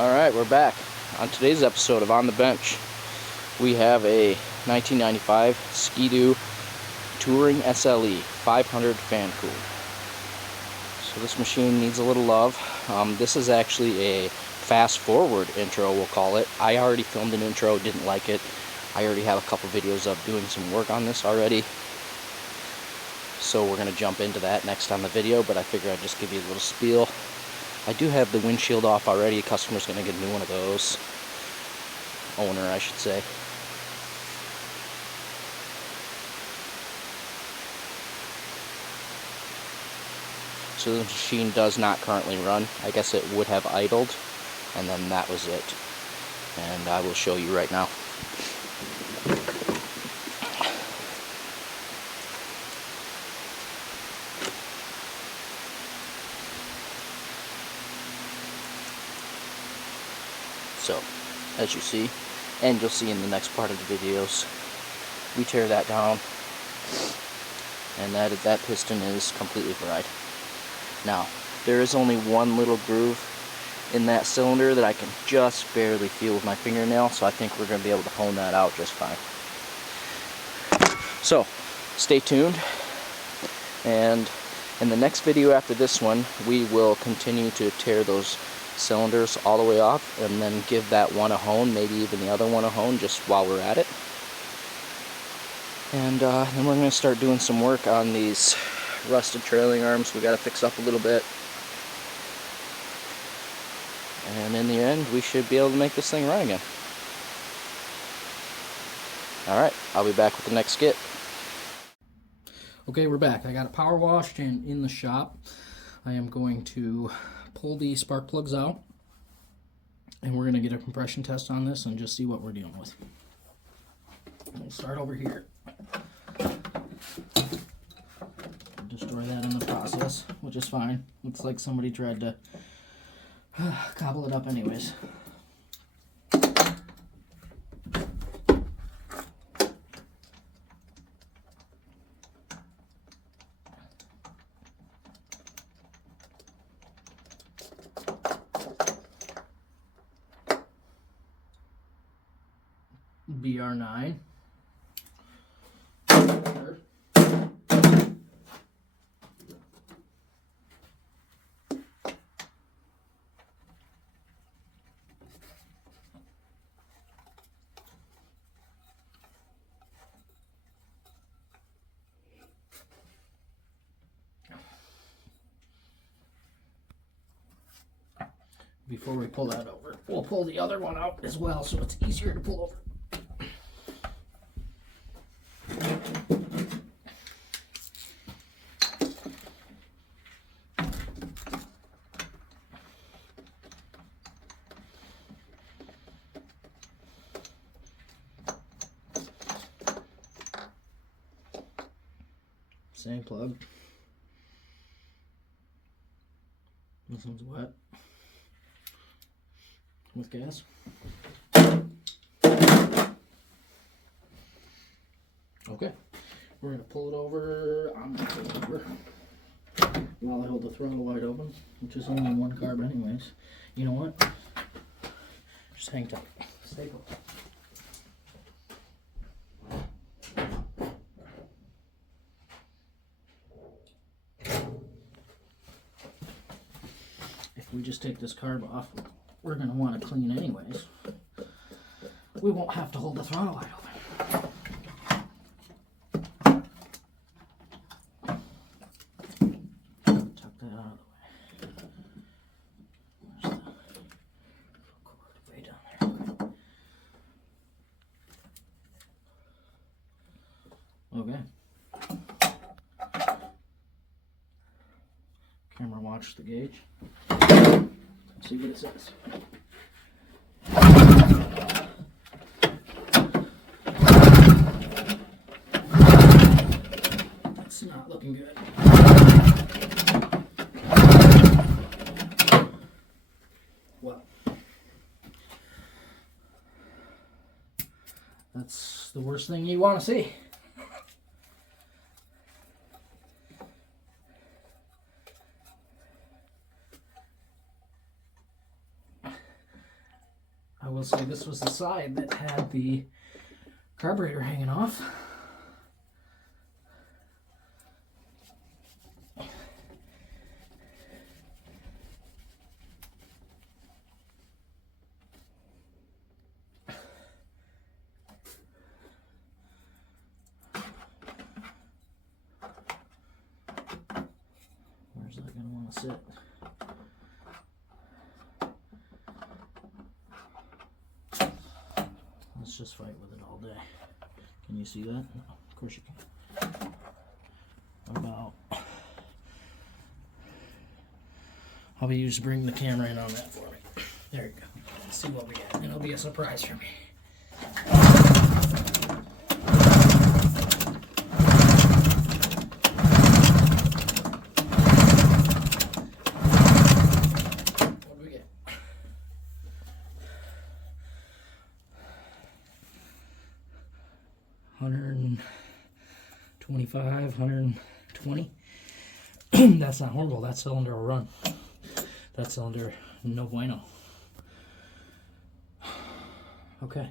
Alright, we're back. On today's episode of On the Bench, we have a 1995 Ski-Doo Touring SLE 500 fan cooled. So this machine needs a little love. This is actually a fast forward intro, we'll call it. I already filmed an intro, didn't like it. I already have a couple videos of doing some work on this already. So we're going to jump into that next on the video, but I figure I'd just give you a little spiel. I do have the windshield off already. Customer's going to get a new one of those. Owner, I should say. So the machine does not currently run. I guess it would have idled, and then that was it. And I will show you right now. So, as you see, and you'll see in the next part of the videos, we tear that down, and that piston is completely fried. Now, there is only one little groove in that cylinder that I can just barely feel with my fingernail, so I think we're going to be able to hone that out just fine. So, stay tuned, and in the next video after this one, we will continue to tear those cylinders all the way off and then give that one a hone, maybe even the other one a hone, just while we're at it. And then we're going to start doing some work on these rusted trailing arms. We got to fix up a little bit, and in the end we should be able to make this thing run again. Alright, I'll be back with the next skit. Okay, we're back. I got it power washed and in the shop. I am going to pull the spark plugs out, and we're going to get a compression test on this and just see what we're dealing with. We'll start over here. Destroy that in the process, which is fine. Looks like somebody tried to cobble it up anyways. BR9. Before we pull that over, we'll pull the other one out as well, so it's easier to pull over. Same plug. This one's wet with gas. Okay, we're going to pull it over. I'm going to pull it over while I hold the throttle wide open, which is only one carb anyways. You know what? Just hang tight. Stay close. If we just take this carb off, we're going to want to clean anyways. We won't have to hold the throttle wide open. Tuck that out of the way. There's the cord way down there. Okay. Camera watch the gauge. See what it says. That's not looking good. Well, that's the worst thing you want to see. will say this was the side that had the carburetor hanging off. Where's that going to want to sit? Let's just fight with it all day. Can you see that? No, of course you can. How about you just bring the camera in on that for me? There you go. Let's see what we got. It'll be a surprise for me. What do we get? 125, 120. That's not horrible. That cylinder will run. That cylinder, no bueno. Okay.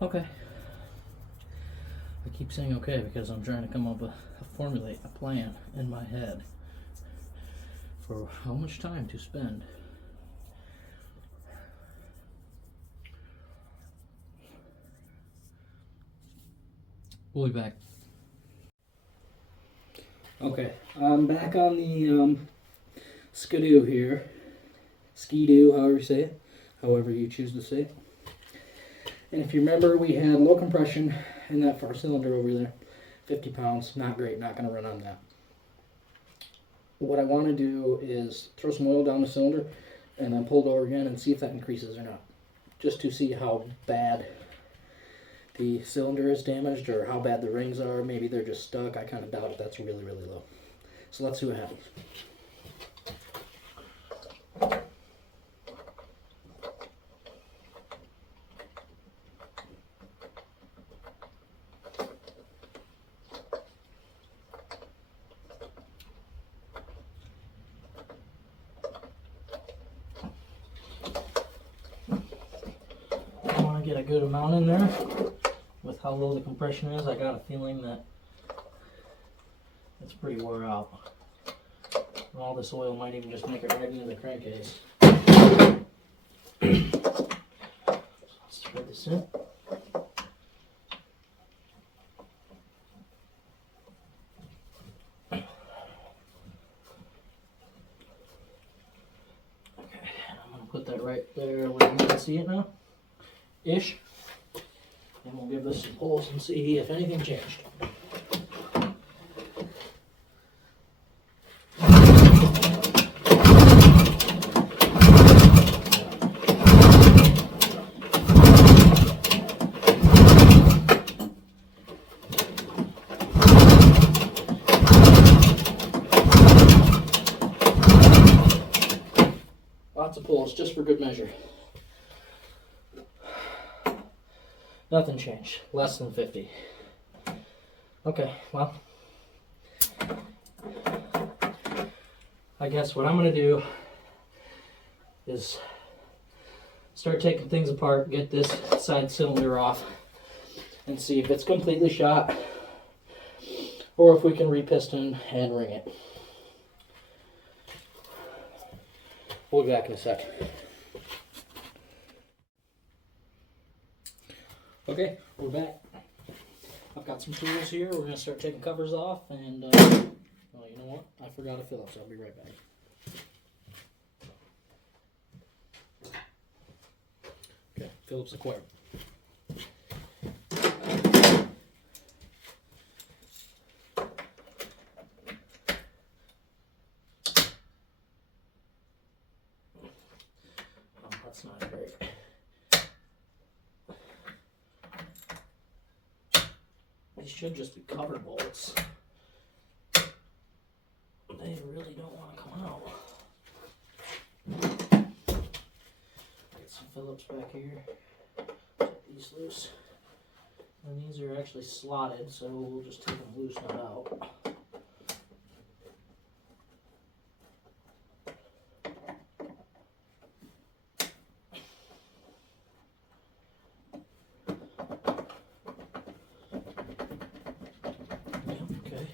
Okay. I keep saying okay because I'm trying to come up with formulate a plan in my head for how much time to spend. We'll be back. Okay, I'm back on the skidoo here. Skidoo, however you say it. However you choose to say it. And if you remember, we had low compression in that first cylinder over there. 50 pounds, not great, not going to run on that. What I want to do is throw some oil down the cylinder and then pull it over again and see if that increases or not. Just to see how bad the cylinder is damaged or how bad the rings are. Maybe they're just stuck. I kind of doubt it. That's really, really low. So let's see what happens. I want to get a good amount in there. With how low the compression is, I got a feeling that it's pretty wore out. And all this oil might even just make it right into the crankcase. Let's spread this in. Okay, I'm going to put that right there where you can see it now. Ish. And we'll give this some pulls and see if anything changed. Lots of pulls, just for good measure. Nothing changed. Less than 50. Okay, well, I guess what I'm going to do is start taking things apart, get this side cylinder off, and see if it's completely shot, or if we can repiston and ring it. We'll be back in a sec. Okay, we're back. I've got some tools here. We're going to start taking covers off, and, well, you know what? I forgot a Phillips. I'll be right back. Okay, Phillips acquired. Oh, that's not great. These should just be cover bolts. They really don't want to come out. Get some Phillips back here. Get these loose. And these are actually slotted, so we'll just take them loose, not out. Okay.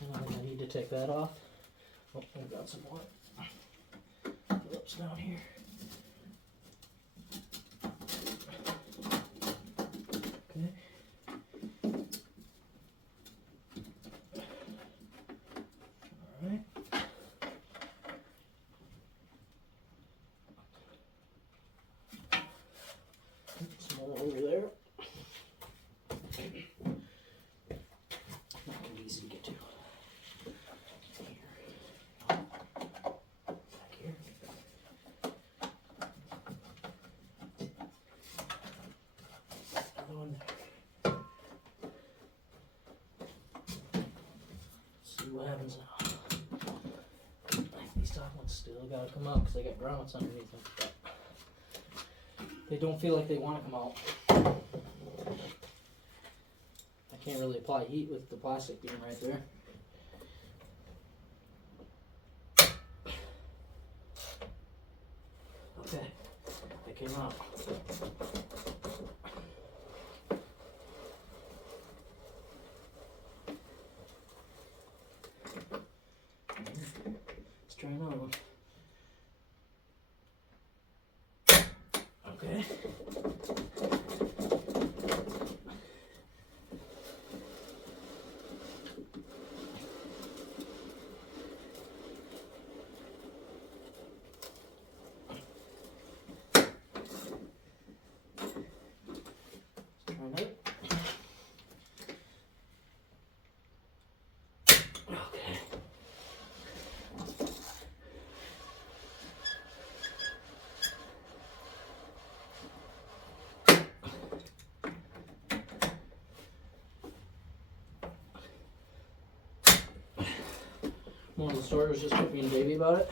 And I need to take that off. Oh, I've got some more Phillips down here. Okay. All right. Some more over there. Not really easy to get to. Here. Back here. Another one there. See what happens now. These top ones still gotta come out because they got grommets underneath them. But they don't feel like they want to come out. I can't really apply heat with the plastic being right there. Okay, they came out. Let's try another one. Okay. One of the sorters just kept being baby about it.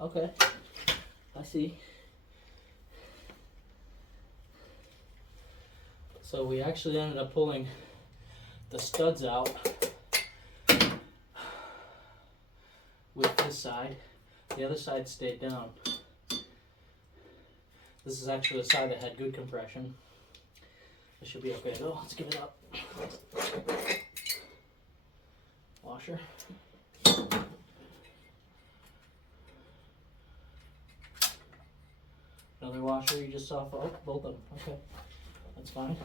Okay, I see. So we actually ended up pulling the studs out with this side. The other side stayed down. This is actually the side that had good compression. This should be okay though. Let's give it up. Washer. Another washer you just saw. Oh, both of them. Okay, that's fine.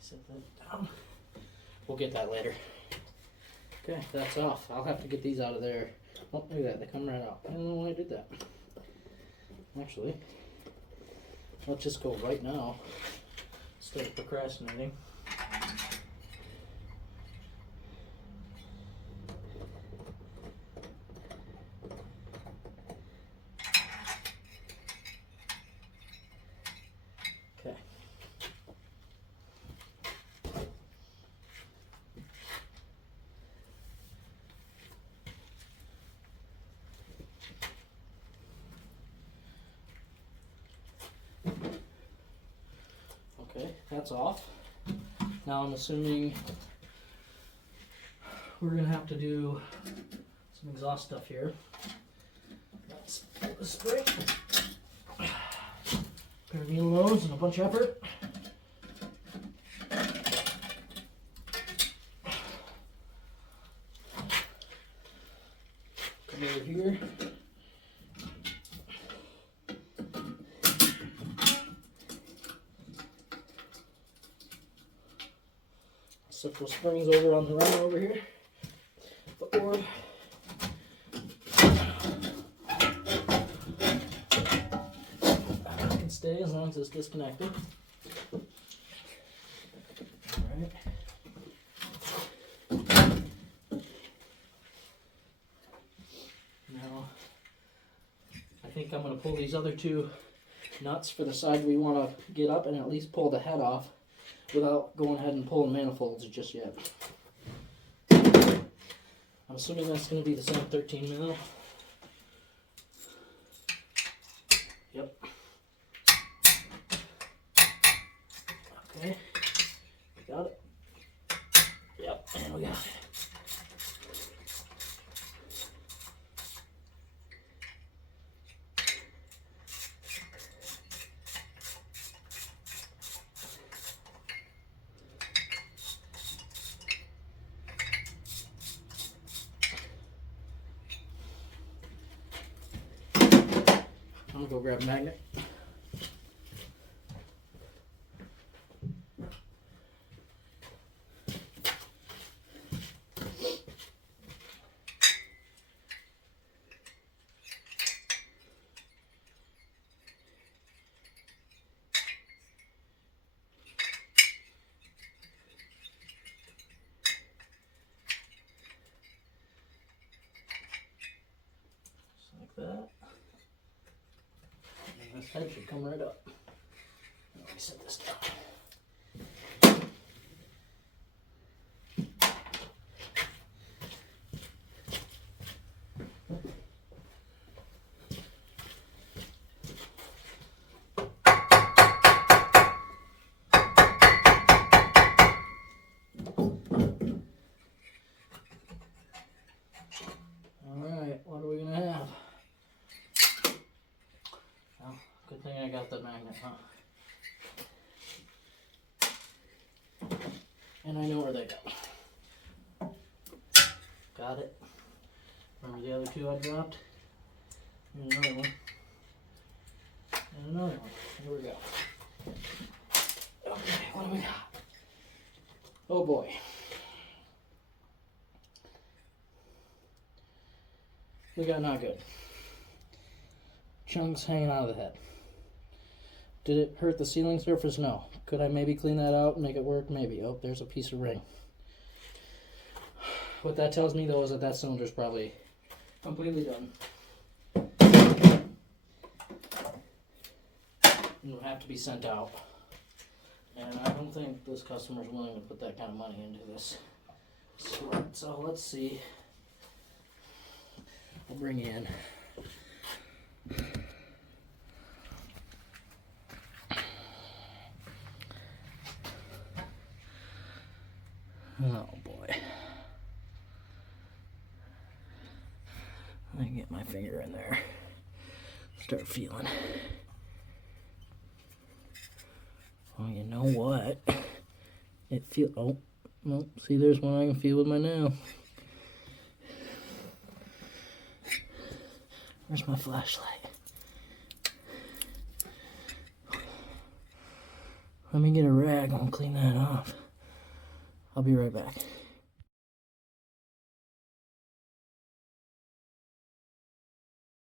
Set that down. We'll get that later. Okay, that's off. I'll have to get these out of there. Oh, look at that. They come right out. I don't know why I did that. Actually, let's just go right now instead of procrastinating. Okay. Okay, that's off. Now I'm assuming we're gonna have to do some exhaust stuff here. Let's pull the spring. Pair of needle nose and a bunch of effort. Come over here. Set those springs over on the runner over here. Footboard. That can stay as long as it's disconnected. Alright. Now, I think I'm going to pull these other two nuts for the side we want to get up and at least pull the head off without going ahead and pulling manifolds just yet. I'm assuming that's going to be the same 13 mil. Yep. Okay. Got it. Yep, and we got it. I'm gonna go grab a magnet. Just like that. And this head should come right up. Let me set this down. Alright, what are we gonna have? Well, good thing I got the magnet, huh? And I know where they go. Got it. Remember the other two I dropped? And another one. And another one. Here we go. Okay, what do we got? Oh boy. We got not good. Chunks hanging out of the head. Did it hurt the sealing surface? No. Could I maybe clean that out and make it work? Maybe. Oh, there's a piece of ring. What that tells me though is that cylinder's probably completely done. It'll have to be sent out. And I don't think this customer's willing to put that kind of money into this. So let's see. I'll bring in oh boy. I can get my finger in there. Start feeling. Well, you know what? It feel. Oh, no. See, there's one I can feel with my nail. Where's my flashlight? Let me get a rag and I'll clean that off. I'll be right back.